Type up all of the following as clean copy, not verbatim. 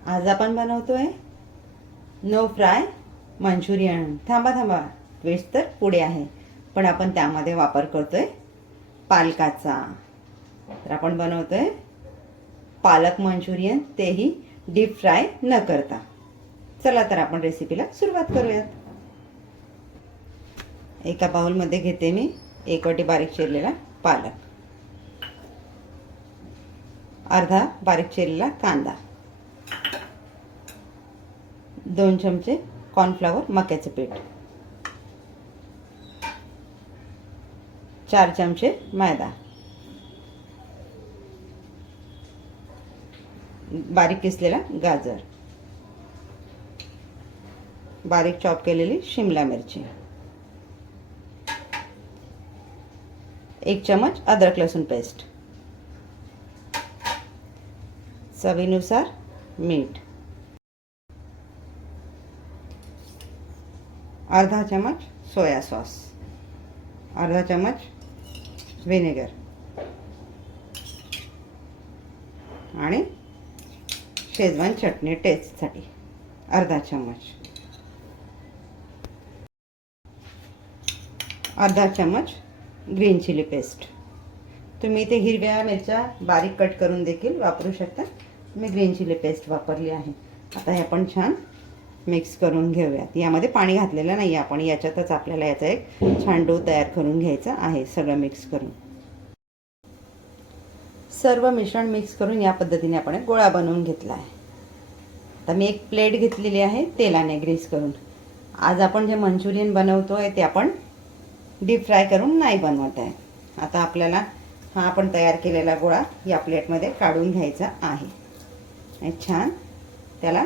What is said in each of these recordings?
आज आपण बनवतोय नो फ्राय मंचुरियन। थांबा, ट्विस्ट तर पुढे आहे, पण आपण त्यामध्ये वापर करतोय पालकाचा। तर आपण बनवतोय पालक मंचुरियन, तेही डीप फ्राय न करता। चला तर आपण रेसिपीला सुरुवात करूयात। एका बाउलमध्ये घेते मी 1 वाटी बारीक चिरलेला पालक, अर्धा बारीक चिरलेला कांदा, 2 चमचे कॉर्नफ्लॉवर मक्याचे पीठ, 4 चमचे मैदा, बारीक किसलेला गाजर, बारीक चॉप केलेली शिमला मिरची, 1 चम्मच अदरक लसूण पेस्ट, चवीनुसार मीठ, अर्धा चम्मच सोया सॉस, अर्धा चम्मच विनेगर आणि शेजवान चटणी टेस्टसाठी अर्धा चम्मच, अर्धा चम्मच ग्रीन चिली पेस्ट। तुम्ही इथे हिरव्या मिरच्या बारीक कट करून देखील वापरू शकता, मी ग्रीन चिली पेस्ट वापरली आहे। आता हे आपण छान मिक्स करून घेऊयात। यामध्ये पाणी घातलेलं नाही आपण, याच्यातच आपल्याला याचा एक छान डो तयार करून घ्यायचा आहे। सगळं मिक्स करून सर्व मिश्रण मिक्स करून या पद्धतीने आपण एक गोळा बनवून घेतला आहे। आता मी एक प्लेट घेतलेली आहे तेलाने ग्रीस करून। आज आपण जे मंचुरियन बनवतोय ते आपण डीप फ्राय करून नाही बनवत आहे। आता आपल्याला हा आपण तयार केलेला गोळा या प्लेटमध्ये काढून घ्यायचा आहे आणि छान त्याला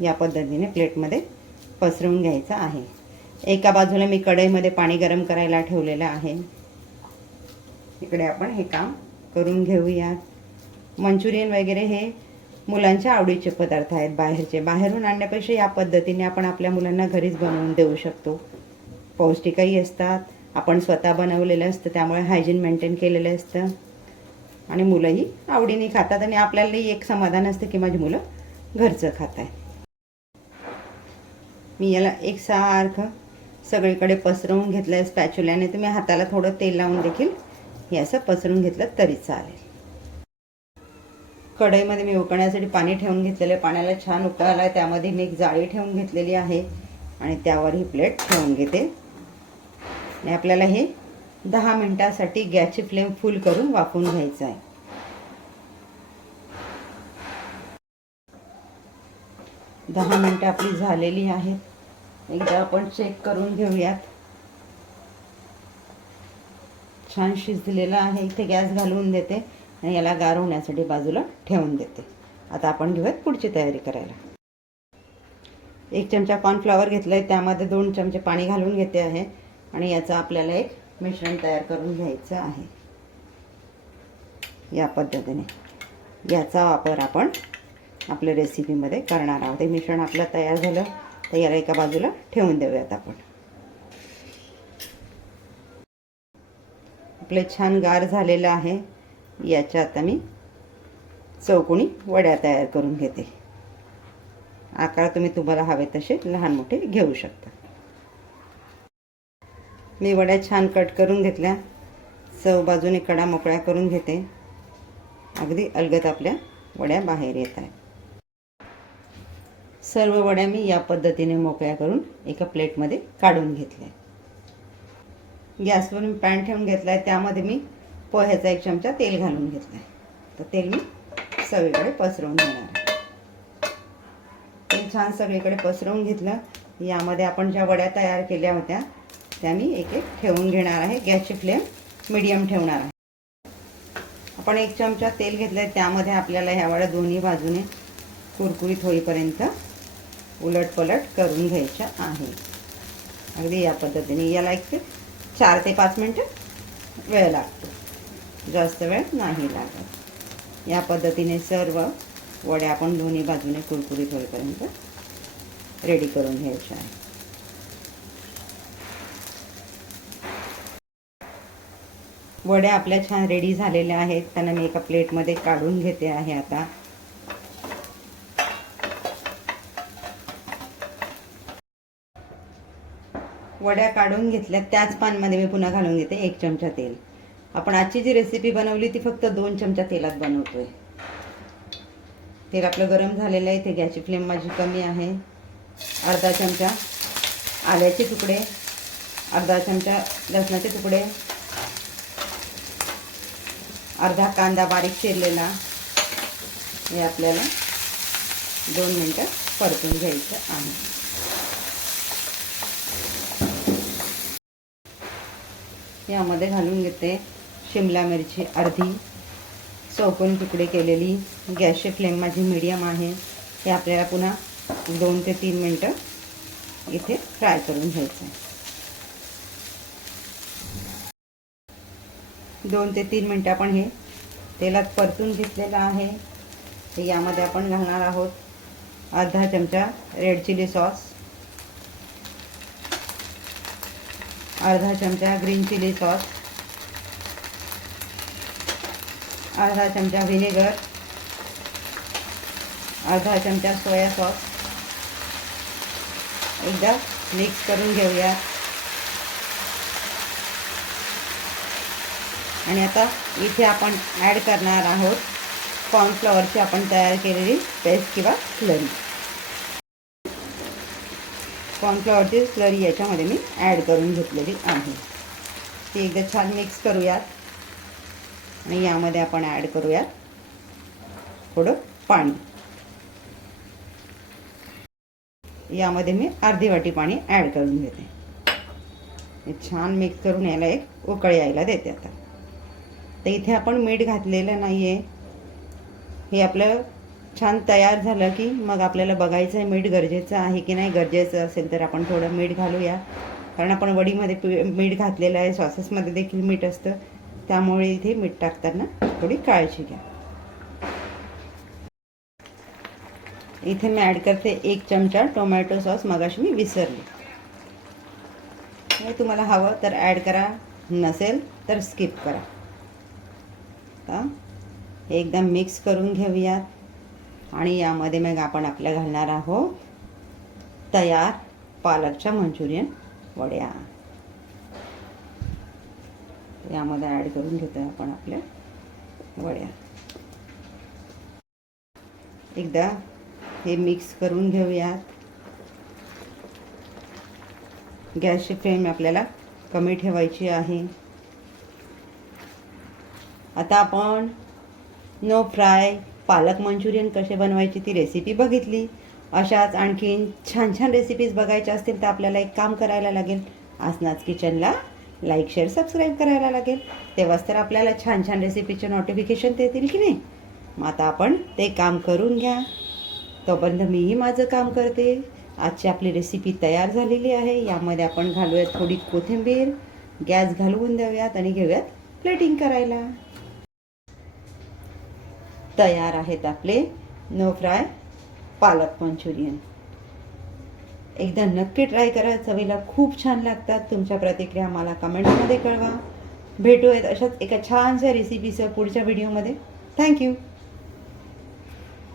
या पद्धतीने प्लेटमध्ये पसरवून घ्यायचा आहे। एका बाजूला मी कढईमध्ये पाणी गरम करायला ठेवलेलं आहे, इकडे आपण हे काम करून घेऊया। मंचुरियन वगैरे हे मुलांच्या आवडीचे पदार्थ आहेत, बाहेरून आणण्यापेक्षा या पद्धतीने आपण आपल्या मुलांना घरीच बनवून देऊ शकतो। पौष्टिकही असतात, आपण स्वतः बनवलेलं असतं, त्यामुळे हायजीन मेंटेन केलेलं असतं आणि मुलंही आवडीने खातात आणि आपल्यालाही एक समाधान असतं की माझी मुलं घरचं खात आहेत। मी याला एकसारखं सगळीकडे पसरवून घेतलं आहे स्पॅच्युलाने। तुम्ही हाताला थोडं तेल लावून देखील हे असं पसरवून घेतलं तरी चालेल। कढईमध्ये मी उकळण्यासाठी पाणी ठेवून घेतलेलं आहे, पाण्याला छान उकळायला आहे। त्यामध्ये मी एक जाळी ठेवून घेतलेली आहे आणि त्यावर ही प्लेट ठेवून घेते आणि आपल्याला हे 10 मिनिटांसाठी गॅसची फ्लेम फुल करून वाफवून घ्यायचं आहे। 10 मिनिटं आपली झालेली आहेत, एकदा आपण चेक करून घेऊयात। छान शिजलेलं आहे। इथे गॅस घालवून देते आणि याला गार होण्यासाठी बाजूला ठेवून देते। आता आपण घेऊयात पुढची तयारी करायला। 1 चमचा कॉर्नफ्लॉवर घेतलं आहे, त्यामध्ये 2 चमचे पाणी घालून घेते आहे आणि याचं आपल्याला एक मिश्रण तयार करून घ्यायचं आहे। या पद्धतीने याचा वापर आपण आपल्या रेसिपीमध्ये करणार आहोत। हे मिश्रण आपलं तयार झालं तर याला एका बाजूला ठेवून देऊयात आपण। आपले छान गार झालेलं आहे, याच्या आता मी चौकोनी वड्या तयार करून घेते। आकार तुम्हाला हवे तसे लहान मोठे घेऊ शकता। मी वड्या छान कट करून घेतल्या, चव बाजूने कडा मोकळ्या करून घेते। अगदी अलगद आपल्या वड्या बाहेर येत आहेत। सर्व वड्या मी या पद्धतीने मोकळ्या करून एका प्लेटमध्ये काढून घेतल्या। गॅसवर मी पॅन ठेवून घेतला आहे, त्यामध्ये मी पोह्याचा 1 चमचा तेल घालून घेतला आहे। तर तेल मी सगळीकडे पसरवून घेणार आहे। तेल छान सगळीकडे पसरवून घेतलं। यामध्ये आपण ज्या वड्या तयार केल्या होत्या त्या मी एक एक ठेवून घेणार आहे। गॅसची फ्लेम मीडियम ठेवणार आहे। आपण 1 चमचा तेल घेतलं आहे, त्यामध्ये आपल्याला ह्या वड्या दोन्ही बाजूने कुरकुरीत होईपर्यंत उलटपलट करून घ्यायच्या आहे। अगदी या पद्धतीने याला 4 ते 5 मिनिटं वेळ लागतो, जास्त वेळ नाही लागत। या पद्धतीने सर्व वड्या आपण दोन्ही बाजूने कुरकुरीत होईपर्यंत रेडी करून घ्यायच्या आहे। वड्या आपल्या छान रेडी झालेल्या आहेत, त्यांना मी एका प्लेटमध्ये काढून घेते आहे। आता वड्या काढून घेतल्या त्याच पॅनमध्ये मी पुन्हा घालून घेते 1 चमचा तेल. आपण आजची जी रेसिपी बनवली ती फक्त 2 चमचा तेलात बनवतोय. तेल आपलं गरम झालेलं आहे. इथे गॅसची फ्लेम माझी कमी आहे. अर्धा चमचा आल्याचे तुकडे, अर्धा चमचा लसणाचे तुकडे, अर्धा कांदा बारीक चिरलेला हे आपल्याला 2 मिनिटं परतून घ्यायचं आहे. यामध्ये घालून घेते शिमला मिरची अर्धी चौकोन तुकडे केलेली. गॅसची फ्लेम माझी मीडियम आहे. हे आपल्याला पुन्हा 2 ते 3 मिनिटं इथे फ्राय करून घ्यायचं आहे. 2 ते 3 मिनिटं आपण हे तेलात परतून घेतलेलं आहे. तर यामध्ये आपण घालणार आहोत अर्धा चमचा रेड चिली सॉस, अर्धा चमचा ग्रीन चिली सॉस, अर्धा चमचा व्हिनेगर, अर्धा चमचा सोया सॉस. एकदा मिक्स करून घेऊया. आणि आता इथे आपण ॲड करणार आहोत कॉर्नफ्लॉवरची आपण तयार केलेली पेस्ट किंवा स्लरी. कॉर्नफ्लॉवरची स्लरी याच्यामध्ये मी ॲड करून घेतलेली आहे. ती एकदा छान मिक्स करूयात. आणि यामध्ये आपण ॲड करूयात थोडं पाणी. यामध्ये मी अर्धी वाटी पाणी ॲड करून घेते. हे छान मिक्स करून याला एक उकळी यायला देते. आता तर इथे आपण मीठ घातलेलं नाही आहे. हे आपलं छान तयार झालं की मग आपल्याला बघायचं आहे मीठ गरजेचं आहे की नाही. गरजेचं असेल तर आपण थोडं मीठ घालूया, कारण आपण वडीमध्ये मीठ घातलेलं आहे. सॉसेसमध्ये देखील मीठ असतं, त्यामुळे इथे मीठ टाकताना थोडी काळजी घ्या. इथे मी ॲड करते 1 चमचा टोमॅटो सॉस. मगाशी मी विसरले. हे तुम्हाला हवं तर ॲड करा, नसेल तर स्किप करा. एकदम मिक्स करून घेऊयात. आणि यामध्ये मग आपण आपल्या घालणार आहोत तयार पालकच्या मंचुरियन वड्या. यामध्ये ॲड करून घेतोय आपण आपल्या वड्या. एकदा हे मिक्स करून घेऊयात. गॅसची फ्लेम आपल्याला कमी ठेवायची आहे. आता आपण नो फ्राय पालक मंचुरियन कसे बनवायची ती रेसिपी बघितली. अशाच आणखीन छान छान रेसिपीज बघायच्या असतील तर आपल्याला एक काम करायला लागेल. आसनाज किचनला लाईक शेअर सबस्क्राईब करायला लागेल. तेव्हाच तर आपल्याला छान छान रेसिपीचे नोटिफिकेशन देतील की नाही. मग आता आपण ते काम करून घ्या. तोपर्यंत मीही माझं काम करते. आजची आपली रेसिपी तयार झालेली आहे. यामध्ये आपण घालूयात थोडी कोथिंबीर. गॅस घालवून देऊयात आणि घेऊयात प्लेटिंग करायला. तयार आहेत आपले नो फ्राय पालक मंचुरियन. एकदा नक्की ट्राय करा. चवीला खूप छान लागतात. तुमच्या प्रतिक्रिया मला कमेंटमध्ये कळवा. भेटूयात अशाच एका छानशा रेसिपीसह पुढच्या व्हिडिओमध्ये. थँक्यू.